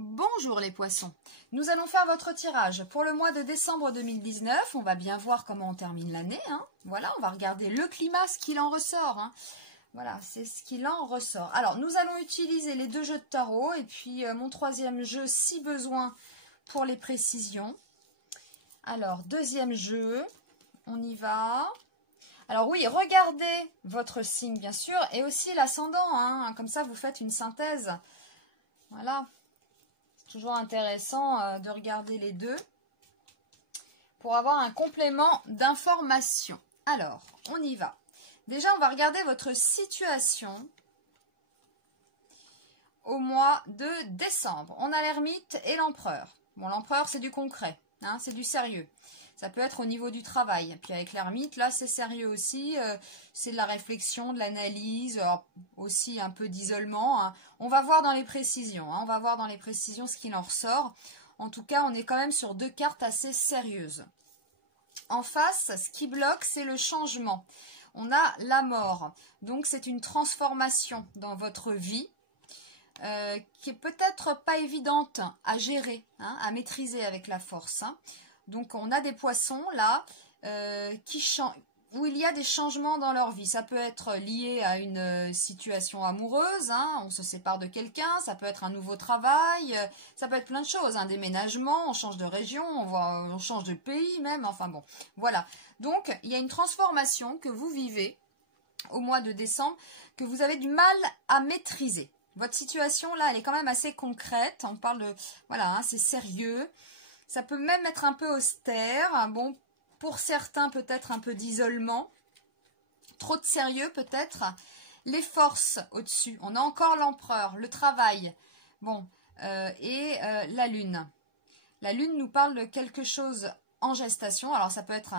Bonjour les poissons, nous allons faire votre tirage pour le mois de décembre 2019, on va bien voir comment on termine l'année, hein. Voilà, on va regarder le climat, ce qu'il en ressort, hein. Voilà, c'est ce qu'il en ressort. Alors, nous allons utiliser les deux jeux de tarot et puis mon troisième jeu si besoin pour les précisions. Alors, deuxième jeu, on y va. Alors oui, regardez votre signe bien sûr et aussi l'ascendant, hein. Comme ça vous faites une synthèse. Voilà. Toujours intéressant de regarder les deux pour avoir un complément d'information. Alors, on y va. Déjà, on va regarder votre situation au mois de décembre. On a l'ermite et l'empereur. Bon, l'empereur, c'est du concret, hein, c'est du sérieux. Ça peut être au niveau du travail. Puis avec l'ermite, là, c'est sérieux aussi. C'est de la réflexion, de l'analyse, aussi un peu d'isolement, hein. On va voir dans les précisions. Hein, on va voir dans les précisions ce qu'il en ressort. En tout cas, on est quand même sur deux cartes assez sérieuses. En face, ce qui bloque, c'est le changement. On a la mort. Donc, c'est une transformation dans votre vie qui est peut-être pas évidente à gérer, hein, à maîtriser avec la force, hein. Donc, on a des poissons, là, où il y a des changements dans leur vie. Ça peut être lié à une situation amoureuse, hein, on se sépare de quelqu'un, ça peut être un nouveau travail, ça peut être plein de choses, un déménagement, on change de région, on change de pays même, enfin bon, voilà. Donc, il y a une transformation que vous vivez au mois de décembre, que vous avez du mal à maîtriser. Votre situation, là, elle est quand même assez concrète, on parle de, voilà, hein, c'est sérieux. Ça peut même être un peu austère, bon, pour certains peut-être un peu d'isolement, trop de sérieux peut-être. Les forces au-dessus, on a encore l'empereur, le travail, bon, la lune. La lune nous parle de quelque chose en gestation, alors ça peut être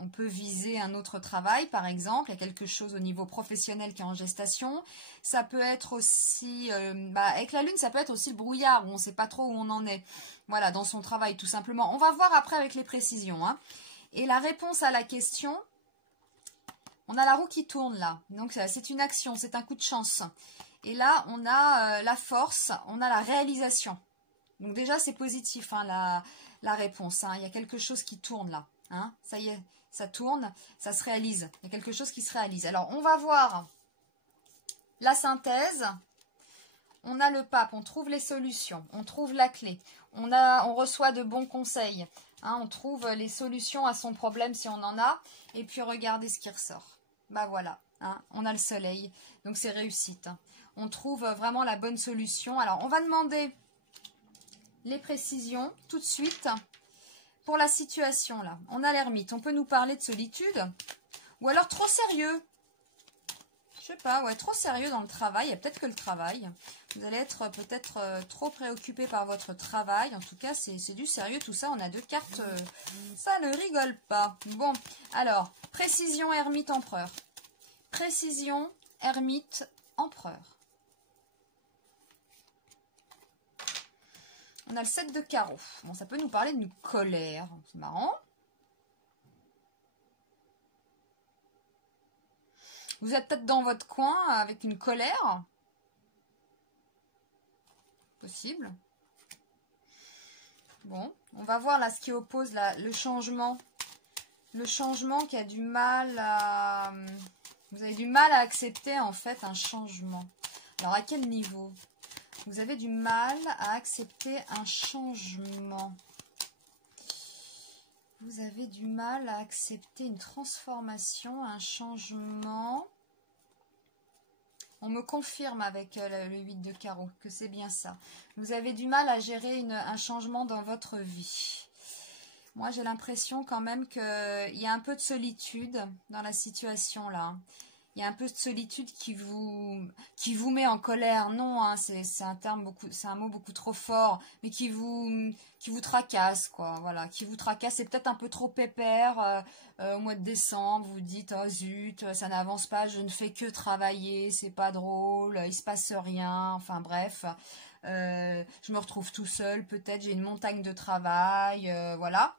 on peut viser un autre travail, par exemple. Il y a quelque chose au niveau professionnel qui est en gestation. Ça peut être aussi, avec la lune, ça peut être aussi le brouillard, où on ne sait pas trop où on en est. Voilà, dans son travail, tout simplement. On va voir après avec les précisions, hein. Et la réponse à la question, on a la roue qui tourne, là. Donc, c'est une action, c'est un coup de chance. Et là, on a la force, on a la réalisation. Donc, déjà, c'est positif, hein, la réponse, hein. Il y a quelque chose qui tourne, là. Hein, ça y est, ça tourne, ça se réalise. Il y a quelque chose qui se réalise. Alors, on va voir la synthèse. On a le pape, on trouve les solutions, on trouve la clé. On reçoit de bons conseils. Hein, on trouve les solutions à son problème si on en a. Et puis, regardez ce qui ressort. Bah voilà, hein, on a le soleil. Donc, c'est réussite. On trouve vraiment la bonne solution. Alors, on va demander les précisions tout de suite. Pour la situation, là, on a l'ermite. On peut nous parler de solitude. Ou alors trop sérieux. Je sais pas, ouais, trop sérieux dans le travail. Il y a peut-être que le travail. Vous allez être peut-être trop préoccupé par votre travail. En tout cas, c'est du sérieux tout ça. On a deux cartes. Ça ne rigole pas. Bon, alors, précision, ermite, empereur. Précision, ermite, empereur. On a le 7 de carreau. Bon, ça peut nous parler d'une colère. C'est marrant. Vous êtes peut-être dans votre coin avec une colère. Possible. Bon, on va voir là ce qui oppose là, le changement. Le changement qui a du mal à... Vous avez du mal à accepter en fait un changement. Alors à quel niveau ? Vous avez du mal à accepter un changement. Vous avez du mal à accepter une transformation, un changement. On me confirme avec le 8 de carreau que c'est bien ça. Vous avez du mal à gérer un changement dans votre vie. Moi, j'ai l'impression quand même qu'il y a un peu de solitude dans la situation là. Il y a un peu de solitude qui vous met en colère. Non, hein, c'est un mot beaucoup trop fort, mais qui vous tracasse, quoi. Voilà, qui vous tracasse. C'est peut-être un peu trop pépère au mois de décembre. Vous dites, oh zut, ça n'avance pas, je ne fais que travailler, c'est pas drôle, il se passe rien. Enfin bref, je me retrouve tout seul. Peut-être j'ai une montagne de travail, voilà.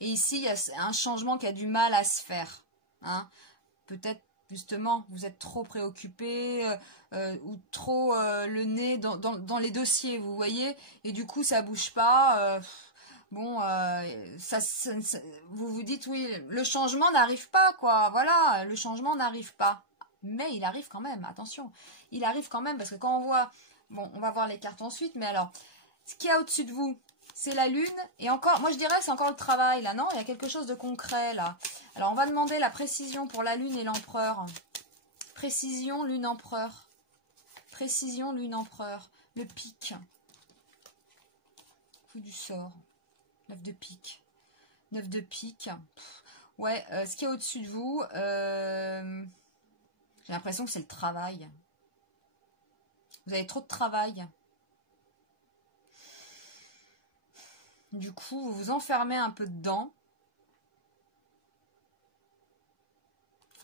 Et ici, il y a un changement qui a du mal à se faire, hein. Peut-être justement, vous êtes trop préoccupé ou trop le nez dans les dossiers, vous voyez, et du coup, ça bouge pas. Bon, vous vous dites, oui, le changement n'arrive pas, quoi. Voilà, le changement n'arrive pas. Mais il arrive quand même, attention. Il arrive quand même, parce que quand on voit... Bon, on va voir les cartes ensuite, mais alors, ce qu'il y a au-dessus de vous, c'est la lune. Et encore, moi je dirais que c'est encore le travail, là, non? Il y a quelque chose de concret, là. Alors, on va demander la précision pour la lune et l'empereur. Précision, lune, empereur. Précision, lune, empereur. Le pic. Coup du sort. 9 de pique. 9 de pique. Ouais, ce qu'il y a au-dessus de vous, j'ai l'impression que c'est le travail. Vous avez trop de travail. Du coup, vous vous enfermez un peu dedans.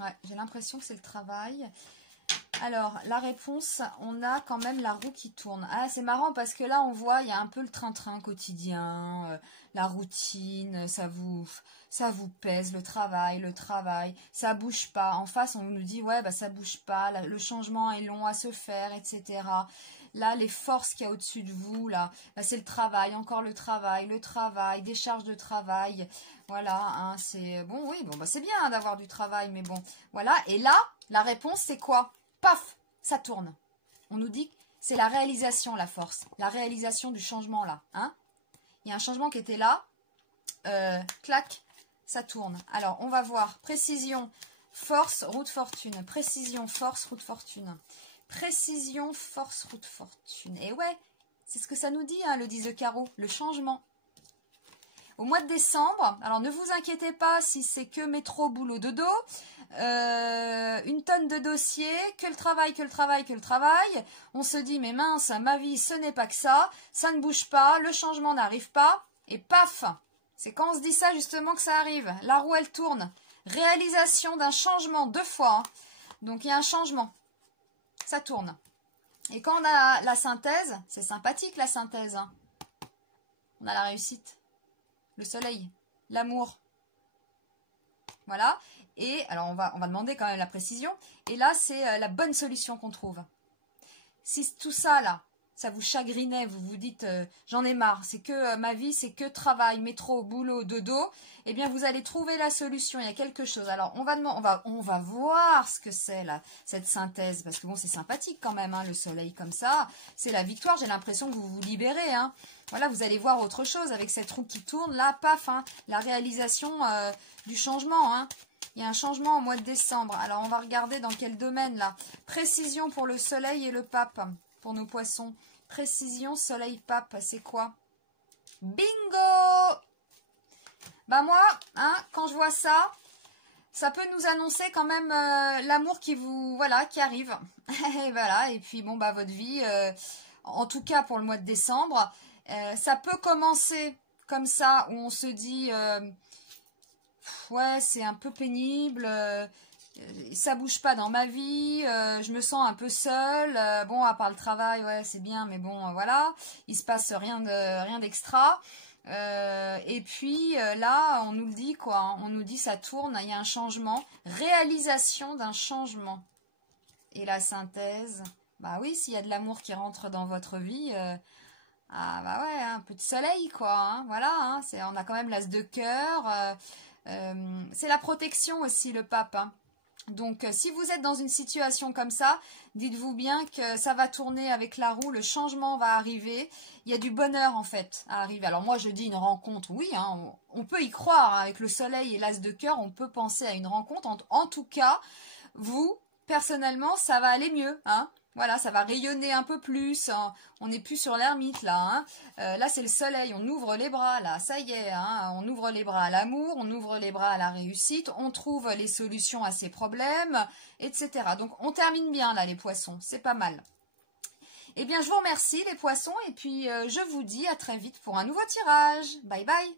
Ouais, j'ai l'impression que c'est le travail. Alors, la réponse, on a quand même la roue qui tourne. Ah, c'est marrant parce que là, on voit, il y a un peu le train-train quotidien, la routine, ça vous pèse, le travail, ça bouge pas. En face, on nous dit, ouais, bah ça bouge pas, le changement est long à se faire, etc. Là, les forces qu'il y a au-dessus de vous, là, bah, c'est le travail, encore le travail, des charges de travail. Voilà, hein, c'est bon, oui, bon, bah c'est bien hein, d'avoir du travail, mais bon, voilà. Et là, la réponse, c'est quoi? Paf, ça tourne. On nous dit que c'est la réalisation, la force. La réalisation du changement, là. Hein, il y a un changement qui était là. Clac, ça tourne. Alors, on va voir. Précision, force, roue de fortune. Précision, force, roue de fortune. Précision, force, roue de fortune. Et ouais, c'est ce que ça nous dit, hein, le 10 de carreau. Le changement. Au mois de décembre, alors ne vous inquiétez pas si c'est que métro, boulot, dodo, une tonne de dossiers, que le travail. On se dit, mais mince, ma vie, ce n'est pas que ça ne bouge pas, le changement n'arrive pas, et paf, c'est quand on se dit ça justement que ça arrive. La roue, elle tourne. Réalisation d'un changement 2 fois. Hein. Donc, il y a un changement. Ça tourne. Et quand on a la synthèse, c'est sympathique la synthèse. Hein. On a la réussite. Le soleil, l'amour. Voilà. Et alors, on va demander quand même la précision. Et là, c'est la bonne solution qu'on trouve. Si tout ça, là, ça vous chagrinait, vous vous dites, j'en ai marre, c'est que ma vie, c'est que travail, métro, boulot, dodo, eh bien, vous allez trouver la solution. Il y a quelque chose. Alors, on va voir ce que c'est, là, cette synthèse. Parce que bon, c'est sympathique quand même, hein, le soleil comme ça. C'est la victoire. J'ai l'impression que vous vous libérez, hein. Voilà, vous allez voir autre chose avec cette roue qui tourne. Là, paf, hein, la réalisation du changement. Hein. Il y a un changement au mois de décembre. Alors, on va regarder dans quel domaine, là. Précision pour le soleil et le pape, pour nos poissons. Précision, soleil, pape, c'est quoi? Bingo! Bah moi, hein, quand je vois ça, ça peut nous annoncer quand même l'amour qui vous, voilà, qui arrive. Et voilà, et puis bon, bah votre vie, en tout cas pour le mois de décembre, ça peut commencer comme ça, où on se dit, ouais, c'est un peu pénible, ça bouge pas dans ma vie, je me sens un peu seule, bon, à part le travail, ouais, c'est bien, mais bon, voilà, il se passe rien d'extra. Et puis là, on nous le dit, quoi, hein, on nous dit ça tourne, il y a un changement, réalisation d'un changement. Et la synthèse, bah oui, s'il y a de l'amour qui rentre dans votre vie... ah bah ouais, un peu de soleil quoi, hein, voilà, hein, on a quand même l'as de cœur, c'est la protection aussi le pape, hein. Donc si vous êtes dans une situation comme ça, dites-vous bien que ça va tourner avec la roue, le changement va arriver, il y a du bonheur en fait à arriver. Alors moi je dis une rencontre, oui, hein, on peut y croire, hein, avec le soleil et l'as de cœur, on peut penser à une rencontre, en tout cas, vous, personnellement, ça va aller mieux, hein. Voilà, ça va rayonner un peu plus. Hein. On n'est plus sur l'ermite, là. Hein. Là, c'est le soleil. On ouvre les bras, là. Ça y est. Hein. On ouvre les bras à l'amour. On ouvre les bras à la réussite. On trouve les solutions à ses problèmes, etc. Donc, on termine bien, là, les poissons. C'est pas mal. Eh bien, je vous remercie, les poissons. Et puis, je vous dis à très vite pour un nouveau tirage. Bye, bye.